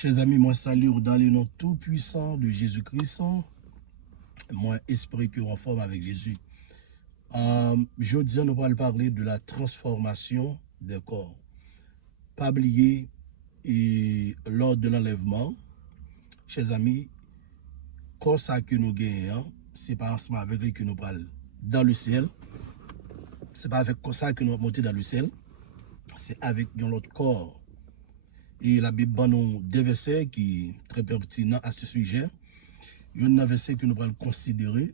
Chers amis, moi salue dans le nom tout puissant de Jésus-Christ. Moi espère que vous en forme avec Jésus. Aujourd'hui, nous allons parler de la transformation des corps. Pas oublier, et lors de l'enlèvement, chers amis, corps ça que nous gagnons, c'est pas ensemble avec lui que nous parlons dans le ciel. C'est pas avec ça que nous montons dans le ciel. C'est avec notre corps. Et la Bible donne nous deux versets qui sont très pertinents à ce sujet. Il y a un verset que nous allons considérer.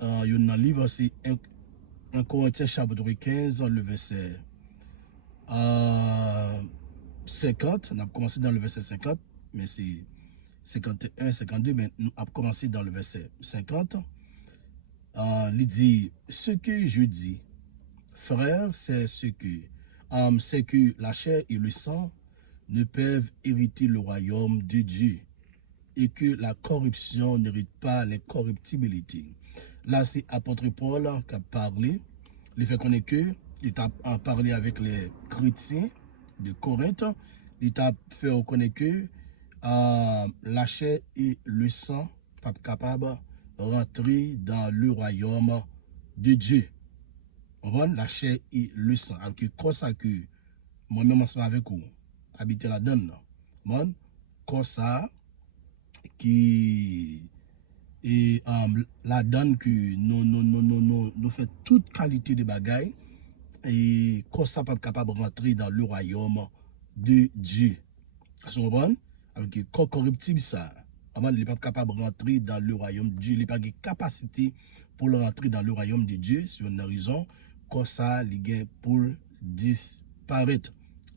Il y a un livre, c'est 1 Corinthiens chapitre 15, le verset 50. On a commencé dans le verset 50, mais c'est 51, 52, mais on a commencé dans le verset 50. Il dit, ce que je dis, frère, c'est que la chair et le sang ne peuvent hériter le royaume de Dieu et que la corruption n'hérite pas l'incorruptibilité. Là, c'est apôtre Paul qui a parlé. Il fait connaître que il a parlé avec les chrétiens de Corinthe. Il a fait reconnaître que la chair et le sang ne sont pas capables de rentrer dans le royaume de Dieu. La chair et le sang. Alors que comme ça que moi-même ensemble avec vous, habiter la donne. Comme ça qui et la donne que nous fait toute qualité de bagaille et comme ça pas capable de rentrer dans le royaume de Dieu. Vous comprenez? Avec le corps corruptible ça. Il n'est pas capable de rentrer dans le royaume de Dieu. Il n'a pas de capacité pour rentrer dans le royaume de Dieu. C'est une raison comme ça, il est pour disparaître.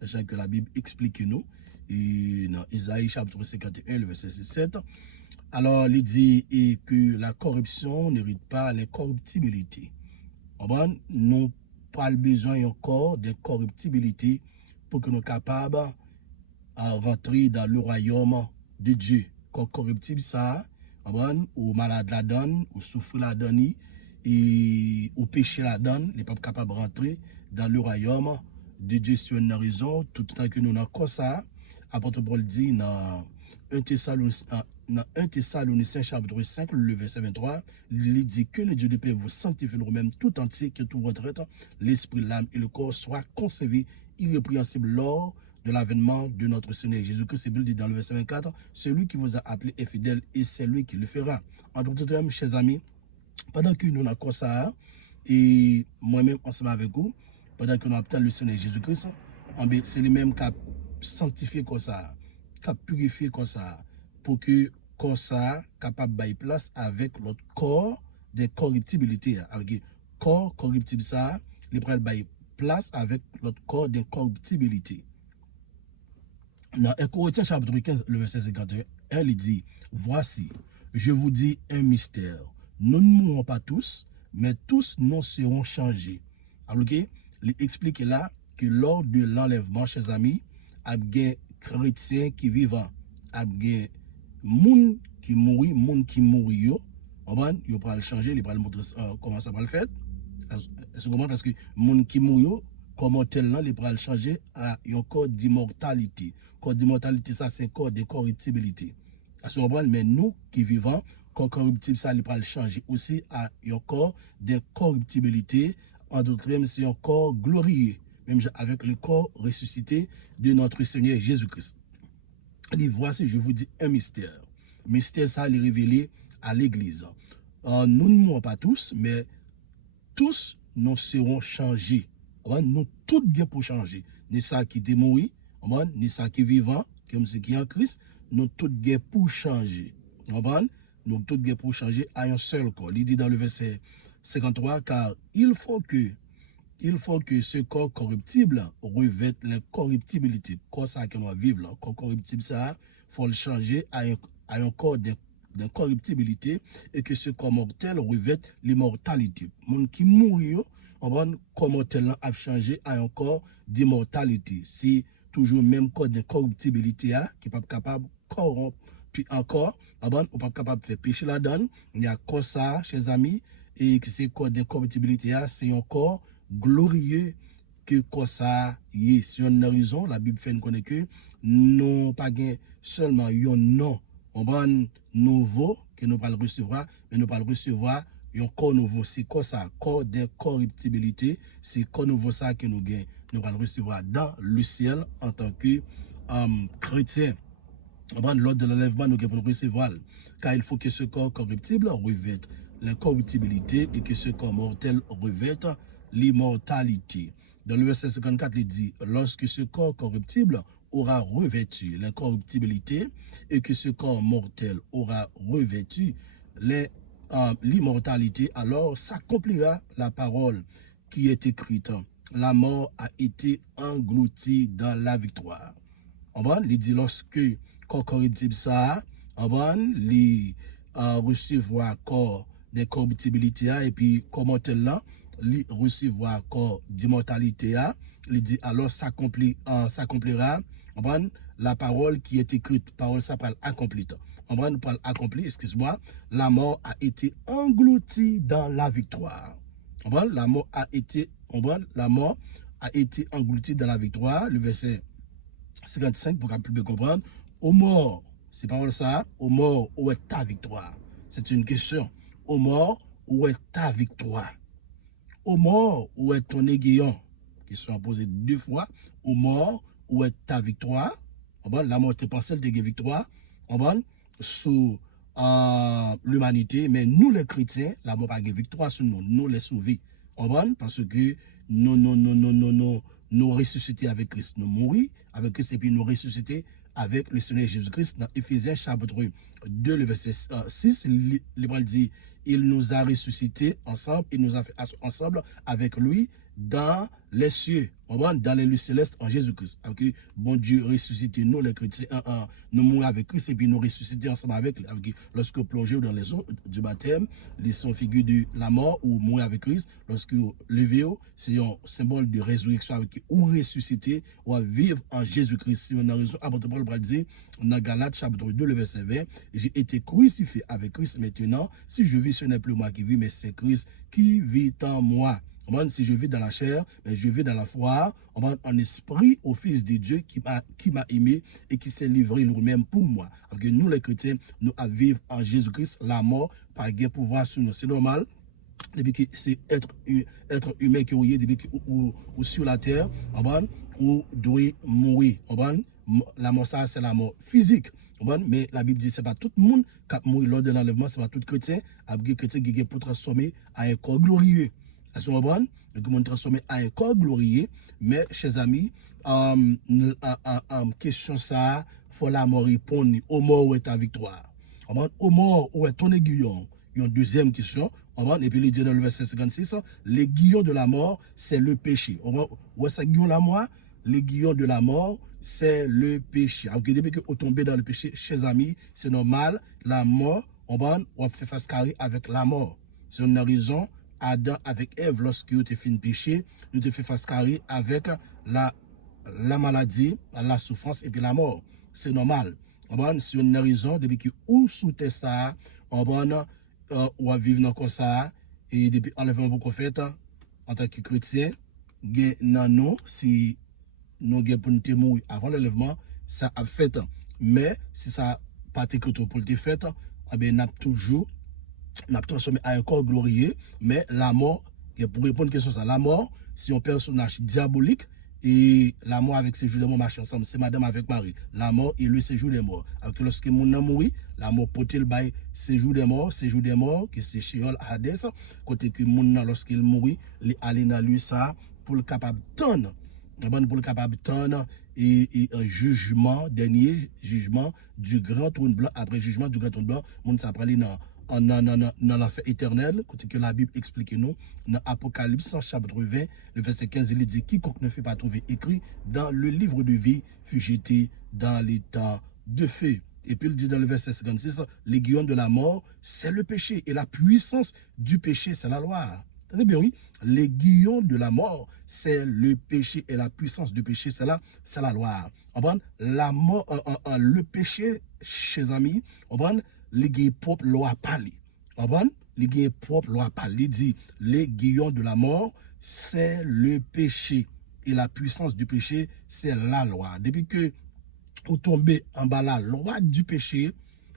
C'est que la Bible explique nous. Et dans Isaïe chapitre 51, le verset 7. Alors, il dit que la corruption n'hérite pas l'incorruptibilité. Nous pas besoin encore d'incorruptibilité pour que nous soyons capables de rentrer dans le royaume de Dieu. Quand corruptible ça, ou malade la donne, ou souffre la donne, et ou péché la donne, n'est pas capable de rentrer dans le royaume de Dieu. C'est une raison, tout le temps que nous avons ça, apôtre Paul dit dans 1 Thessaloniciens chapitre 5, le verset 23, il dit que le Dieu de paix vous sanctifie vous-même tout entier, que tout votre être, l'esprit, l'âme et le corps soient conservés irrépréhensibles lors de l'avènement de notre Seigneur Jésus-Christ. C'est dit dans le verset 24, celui qui vous a appelé est fidèle et c'est lui qui le fera. En tout cas, chers amis, pendant que nous avons ça, et moi-même ensemble avec vous, pendant que nous avons le Seigneur Jésus-Christ, c'est lui-même qui a sanctifié comme ça, qui a purifié comme ça, pour que comme ça, capable de place avec notre corps de corruptibilité. Avec corps corruptible ça, il prend place avec notre corps d'incorruptibilité. Dans 1 Corinthiens chapitre 15, le verset 51, il dit, voici, je vous dis un mystère. Nous ne mourrons pas tous, mais tous nous serons changés. Alors, il explique là que lors de l'enlèvement, chers amis, il y a des chrétiens qui vivent, il y a des gens qui mourent, ils vont le changer, ils vont le montrer comment ça va le faire. Est-ce que parce que les gens qui mourent, comment tel là, ils vont le changer à un corps d'immortalité. Le corps d'immortalité, ça, c'est un corps de corruptibilité. Mais nous qui vivons, corps corruptible, ça, il va le changer aussi à un corps de corruptibilité. En d'autres termes, c'est un corps glorieux, même avec le corps ressuscité de notre Seigneur Jésus-Christ. Il dit, voici, je vous dis un mystère. Mystère, ça, il est révélé à l'Église. Nous ne mourrons pas tous, mais tous nous serons changés. Nous tous bien pour changer. Ni ça qui est mort, ni ça qui est vivant, comme ce qui est en Christ, nous tous bien pour changer. Nous tous bien pour changer à un seul corps. Il dit dans le verset 53, car il faut que ce corps corruptible revête l'incorruptibilité. Corps ça que nous vivons, le corps corruptible ça, faut le changer à un corps d'incorruptibilité et que ce corps mortel revête l'immortalité. Mon qui mourit, corps mortel a changé à un corps d'immortalité. C'est toujours le même corps d'incorruptibilité qui n'est pas capable de corrompre. Puis encore, on n'est pas capable de faire pécher la donne. Il y a corps ça, chers amis, et que ce corps d'incorruptibilité, c'est un corps glorieux que ça y est. Si on a raison, la Bible fait nous connaître que non pas seulement un nom, on prend nouveau que nous allons recevoir, mais nous allons recevoir un corps nouveau. C'est quoi ça? Corps d'incorruptibilité. C'est corps nouveau ça que nous gagnons. Nous allons recevoir dans le ciel en tant que chrétien. Lors de l'enlèvement, nous devons recevoir. Car il faut que ce corps corruptible revête l'incorruptibilité et que ce corps mortel revête l'immortalité. Dans le verset 54, il dit, lorsque ce corps corruptible aura revêtu l'incorruptibilité et que ce corps mortel aura revêtu l'immortalité, alors s'accomplira la parole qui est écrite. La mort a été engloutie dans la victoire. Il dit lorsque corps corruptible ça, il recevoir corps d'incorruptibilité et puis comment tel là, il recevoir corps d'immortalité, il dit alors s'accomplira la parole qui est écrite, parole ça parle accomplie. Nous parle accompli, excuse-moi, la mort a été engloutie dans la victoire. La mort a été engloutie dans la victoire. Le verset 55 pour qu'on puisse comprendre. Au mort, c'est parole ça, au mort, où est ta victoire? C'est une question. Au mort, où est ta victoire? Au mort, où est ton aiguillon? Question posée 2 fois. Au mort, où est ta victoire? La mort est parcelle de victoire. Sous l'humanité, mais nous les chrétiens, la mort pas de victoire sur nous, nous les sauvés. Parce que nous ressusciter avec Christ, nous mourir avec Christ et puis nous ressusciter avec le Seigneur Jésus-Christ. Dans Éphésiens chapitre 2, le verset 6, l'Hébreu dit, il nous a ressuscités ensemble, il nous a fait ensemble avec lui dans les cieux, dans les lieux célestes en Jésus-Christ. Okay? Bon Dieu ressuscité, nous les chrétiens, nous mourons avec Christ et puis nous ressusciter ensemble avec lui. Lorsque plongez dans les eaux du baptême, les sont figures de la mort ou mourir avec Christ. Lorsque levez, c'est un symbole de résurrection avec ou ressusciter ou vivre en Jésus-Christ. Si on a raison, apôtre Paul va dire dans Galates chapitre 2, le verset 20, j'ai été crucifié avec Christ maintenant. Si je vis, ce n'est plus moi qui vis, mais c'est Christ qui vit en moi. Si je vis dans la chair, mais je vis dans la foi, en esprit au Fils de Dieu qui m'a aimé et qui s'est livré lui-même pour moi. Alors que nous, les chrétiens, nous à vivre en Jésus-Christ, la mort, par guerre pouvoir sur nous. C'est normal. Depuis que c'est être humain qui est depuis ou sur la terre, ou doit mourir. La mort, ça, c'est la mort physique. Mais la Bible dit que ce n'est pas tout le monde qui mourit lors de l'enlèvement, ce n'est pas tout chrétien, avec chrétien qui est pour transformer à un corps glorieux. Est-ce que vous comprenez? Donc, transformer à un corps glorieux, mais, chers amis, question ça, il faut la mort répondre au mort où est ta victoire. Au mort où est ton aiguillon? Une deuxième question. Et puis, il dit dans le verset 56, l'aiguillon de la mort, c'est le péché. Où est ce aiguillon de la mort? L'aiguillon de la mort, c'est le péché. Alors, depuis que vous tombez dans le péché, chers amis, c'est normal, la mort, on fait face carré avec la mort. C'est une raison. Adam avec Ève, lorsque vous avez fait un péché, vous avez fait face carré avec la maladie, la souffrance et puis la mort. C'est normal. C'est une raison, depuis que vous soutez ça, ou à vivre dans ça, et depuis enlèvement beaucoup fait, en tant que chrétien, nous, si nous avons pour nous mourir avant l'enlèvement, ça a fait. Mais si ça n'a pas été pour le fait, nous avons toujours n'a transformé à un corps glorieux, mais la mort, pour répondre à la question, la mort, c'est un personnage diabolique et la mort avec ses jours de mort marche ensemble, c'est madame avec Marie. La mort et le séjour des morts. Alors que lorsque mon a mouru, la mort porte le bail séjour des morts, que c'est Sheol Hades, côté que mon lorsqu'il mourit, il allait dans lui ça pour le capable tendre. Pour le capable tendre et un jugement, dernier jugement du grand trône blanc, après jugement du grand trône blanc, mon s'appelle dans l'enfer éternel, côté que la Bible explique nous, dans Apocalypse chapitre 20, le verset 15, il dit, quiconque ne fait pas trouver écrit dans le livre de vie fut jeté dans l'état de feu. Et puis il dit dans le verset 56, l'aiguillon de la mort, c'est le péché, et la puissance du péché, c'est la loi. Tenez bien, oui, l'aiguillon de la mort, c'est le péché, et la puissance du péché, c'est la loi. La mort, le péché, chers amis, les propre loi parler. Les propre loi parler. Il dit, l'aiguillon de la mort, c'est le péché. et la puissance du péché, c'est la loi. Depuis que vous tombez en bas la loi du péché,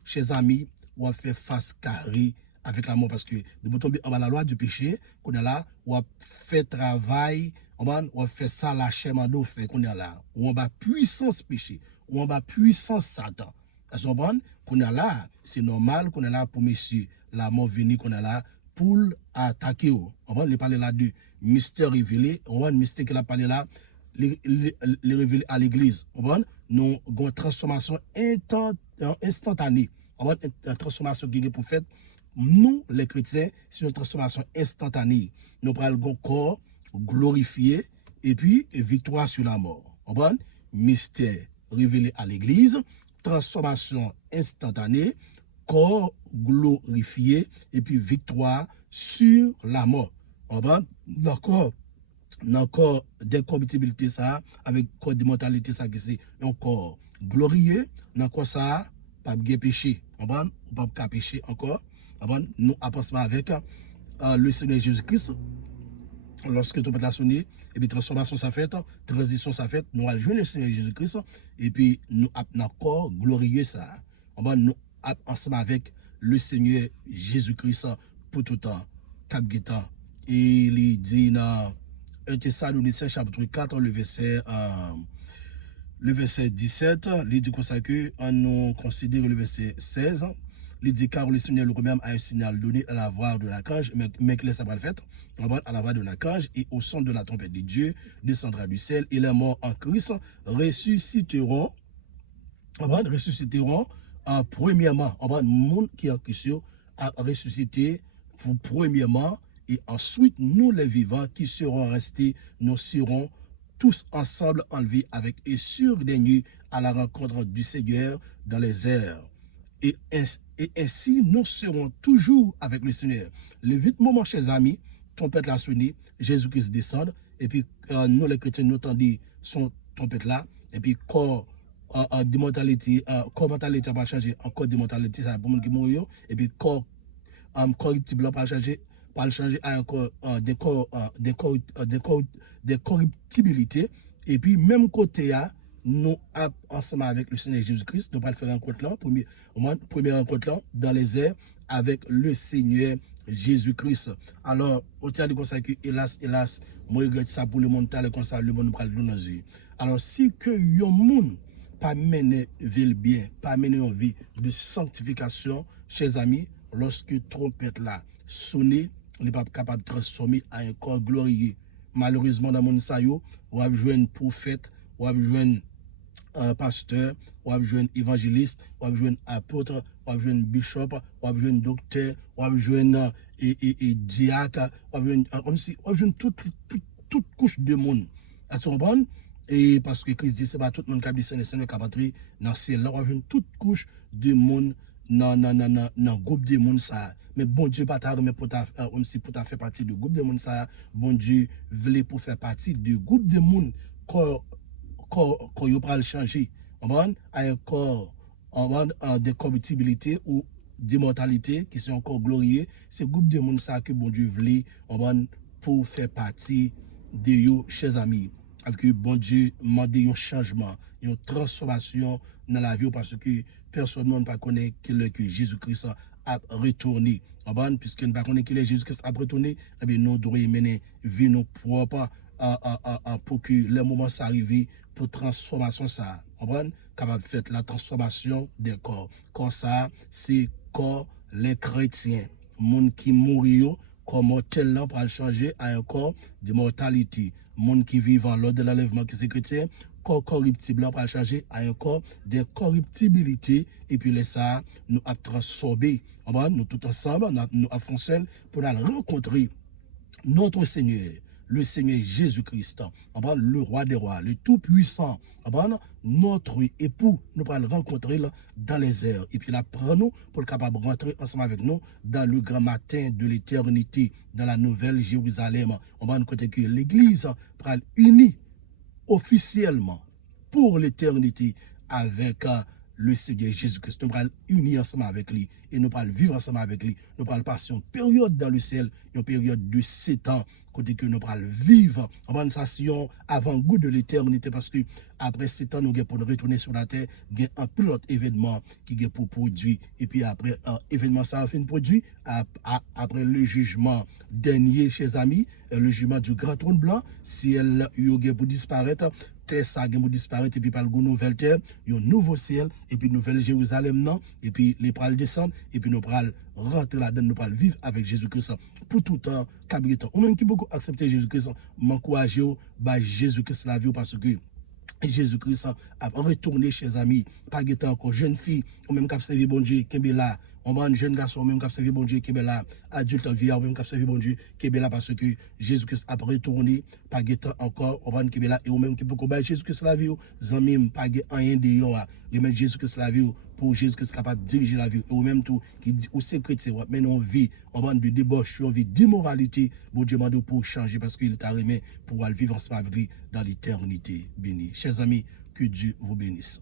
chers amis, on fait face carré avec la mort parce que de vous tomber en bas la loi du péché, qu'on est là, on fait travail, on fait ça la chair mando fait qu'on est là, on va puissance péché, on va puissance Satan. À ce moment, qu'on est là, c'est normal qu'on est là pour messieurs, la mort venue qu'on est là pour attaquer. On va parler là de mystère révélé, on va mystère qu'il a parlé là, les révéler à l'église. Nous avons une transformation instantanée. Une transformation qui est pour faire. Nous, les chrétiens, c'est une transformation instantanée. Nous prenons un corps glorifié et puis victoire sur la mort. Mystère révélé à l'église, transformation instantanée, corps glorifié et puis victoire sur la mort. D'accord? Encore des corruptibilités ça avec corps de mortalité ça qui c'est encore glorieux encore ça pas de péché on pas pécher encore nous avancement avec le Seigneur Jésus-Christ lorsque tout peut la sonner et puis transformation ça fait transition ça fait nous allons joindre le Seigneur Jésus-Christ et puis nous encore glorieux ça nous ensemble avec le Seigneur Jésus-Christ pour tout temps cap guetan et il dit dans 1 Thessaloniciens chapitre 4, le verset 17, il dit comme ça que nous considère le verset 16, il dit car le Seigneur lui-même a un signal donné à la voix de l'archange, mais qu'il laisse pas le fait, à la voix de l'archange et au son de la trompette de Dieu descendra du ciel et les morts en Christ ressusciteront premièrement, le monde qui est en Christ a ressuscité pour premièrement. Et ensuite, nous les vivants qui serons restés, nous serons tous ensemble enlevés avec eux sur des nuées à la rencontre du Seigneur dans les airs. Et ainsi, nous serons toujours avec le Seigneur. Le vite moment, chers amis, trompette la sonné, Jésus-Christ descend, et puis nous les chrétiens, nous entendons son trompette là, et puis corps de mortalité, corps mortalité va changer, encore de mortalité, ça va pour monde qui mourir, et puis corps corruptible va changer à un corps des corruptibilités et puis même côté nous ensemble avec le Seigneur Jésus-Christ nous allons faire un rencontre là premier rencontre là dans les airs avec le Seigneur Jésus-Christ. Alors au tient de ça que hélas moi regrette ça pour le monde tel comme ça le monde va le dans yeux. Alors si que un monde pas mener ville bien pas mener une vie de sanctification chers amis lorsque trompette là sonner n'est pas capable de transformer à un corps glorieux. Malheureusement, dans mon sayo, on a besoin de prophète, on a besoin de pasteur, on a besoin d'évangéliste, on a besoin d'apôtre, on a besoin de bishop, on a besoin de docteur, on a besoin de diacre, on a besoin de toute couche de monde. À ce moment, et parce que Christ dit, c'est pas tout le monde qui a dit, c'est le Seigneur qui a battu dans le ciel. Là, on a besoin de toute couche de monde dans groupe de monde ça. Mais bon Dieu pas tard mais pour ta faire partie du groupe de monde ça, bon Dieu voulait pour faire partie du groupe de monde quand yo pral changer. On a un corps de corruptibilité ou d'immortalité qui sont encore glorieux, c'est groupe de monde ça que bon Dieu voulait pour faire partie de yo chers amis. Avec que bon Dieu demande un changement, une transformation dans la vie parce que personne ne pas connaît que Jésus-Christ a retourné. Puisque nous ne connaissons pas que Jésus-Christ a retourné, eh bien, nous devons mener vie nos propres pour que le moment s'arrive pour transformation ça. Capable de faire la transformation des corps. Comme ça, c'est corps les chrétiens. Monde qui mourir comme mortel là pour changer à un corps de mortalité. Monde qui vivant lors de l'enlèvement qui c'est chrétien, corps corruptible là pour changer à un corps de corruptibilité et puis les ça nous a transformé. Nous tout ensemble nous avons fait pour aller rencontrer notre Seigneur, le Seigneur Jésus-Christ, le roi des rois, le tout-puissant, notre époux, nous allons le rencontrer dans les airs. Et puis là, prends-nous pour le capable de rentrer ensemble avec nous dans le grand matin de l'éternité, dans la nouvelle Jérusalem. On va nous côté que l'Église unie officiellement pour l'éternité avec le Seigneur Jésus-Christ. Nous allons unir ensemble avec lui et nous allons vivre ensemble avec lui. Nous allons passer une période dans le ciel, une période de 7 ans, côté que nous allons vivre en sensation avant-goût de l'éternité, parce que après 7 ans, nous allons pour nous retourner sur la terre, il y a un plus autre événement qui est pour produire. Et puis après, événement ça a fait un produit, après le jugement dernier, chers amis, le jugement du grand trône blanc, si elle est pour disparaître, terre ça pour disparaître, et puis par une nouvelle terre, un nouveau ciel, et puis nouvelle Jérusalem, non, et puis les pral descendre, et puis nous pral rentrer là-dedans, nous pral vivre avec Jésus-Christ pour tout temps, cabritant. Ou même qui beaucoup accepter Jésus-Christ, m'encourager, bah Jésus-Christ la vie, parce que Jésus-Christ a retourné, chers amis, pas guettant encore jeune fille, ou même qui a servi bon Dieu, qui est là, on va un jeune garçon, ou même qui a servi bon Dieu, qui est là, adulte, vieillard, ou même qui a servi bon Dieu, qui est là, parce que Jésus-Christ a retourné, pas guettant encore, on va qui est là, et ou même qui peut combattre Jésus-Christ la vie, zamim, pas guettant rien de yo, remettre Jésus-Christ la vie, pour Jésus-Christ capable de diriger la vie, ou même tout, qui dit, au secret, c'est what, mais on vit, on va de débauche, on vit d'immoralité, bon Dieu m'a pour changer, parce qu'il t'a remis pour aller vivre ensemble avec lui dans l'éternité bénie. Chers amis, que Dieu vous bénisse.